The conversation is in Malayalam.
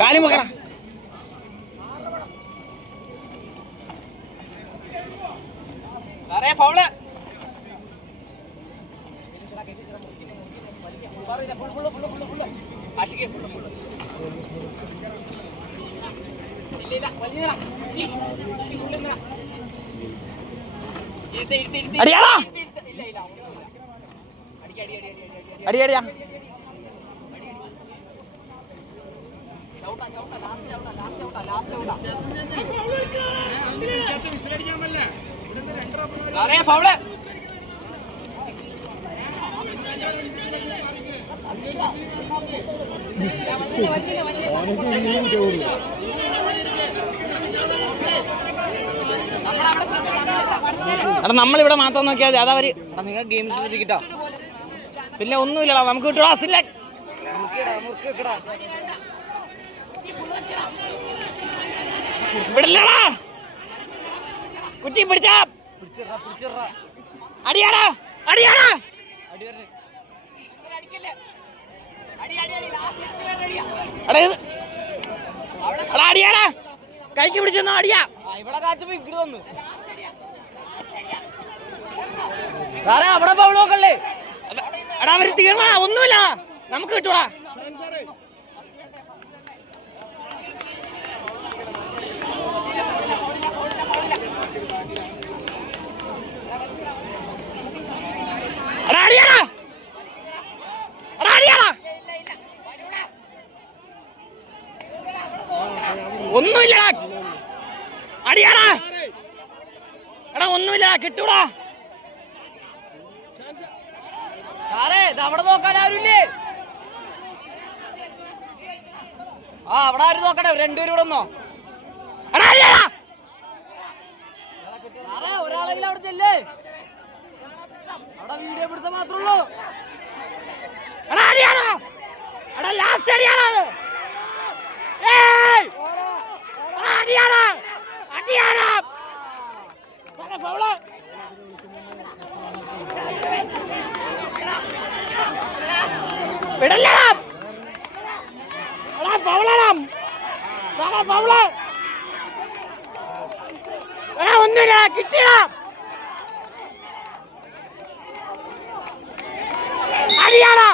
കാലി മുക്കണ ഫൗള് അടിയാടാ അടിയടിയാ ഫൗള് എടാ നമ്മളിവിടെ മാത്രം നോക്കിയാൽ മതി അതവര് നിങ്ങൾ ഗെയിം ശ്രദ്ധിക്കട്ടോ സില്ല ഒന്നുമില്ലടാ നമുക്ക് കിട്ടൂടാ സില്ല ഇവിടെല്ലടാ കുറ്റി പിടിച്ചാ അടിയാടാ അടിയാടാ അടിയാടാ കൈക്ക് പിടിച്ചെന്നോ അടിയാ ഇവിടെ കാച്ചപ്പോ ഇങ്ങോട്ട് വന്നു സാറേ അവിടെ ഫൗൾ നോക്കല്ലേ എടാ അവര് തീർന്നാ ഒന്നുമില്ല നമുക്ക് കിട്ടൂടാ എടാ അടിയാടാ എടാ അടിയാടാ ഒന്നുമില്ലടാ അടിയാടാ എടാ ഒന്നുമില്ലടാ കിട്ടൂടാ സാറേ അവിടെ നോക്കാൻ ആരുമില്ലേ ആ അവിടെ ആരും നോക്കട്ടെ രണ്ടുപേരും ഇവിടെ ഒന്നോ സാറേ ഒരാളെങ്കിലും അവിടെ ചെല്ലേ അവിടെ വീഡിയോ പിടുത്തം മാത്രമേ ഉള്ളൂ എടാ അടിയാടാ എടാ ലാസ്റ്റ് അടിയാടാ അടിയാടാ അടിയാടാ സാറേ ഫൗള് വിടല്ലടാ എടാ ഫൗളടാ സാറേ ഫൗള് എടാ ഒന്നുമില്ല കിട്ടിയടാ അടിയാടാ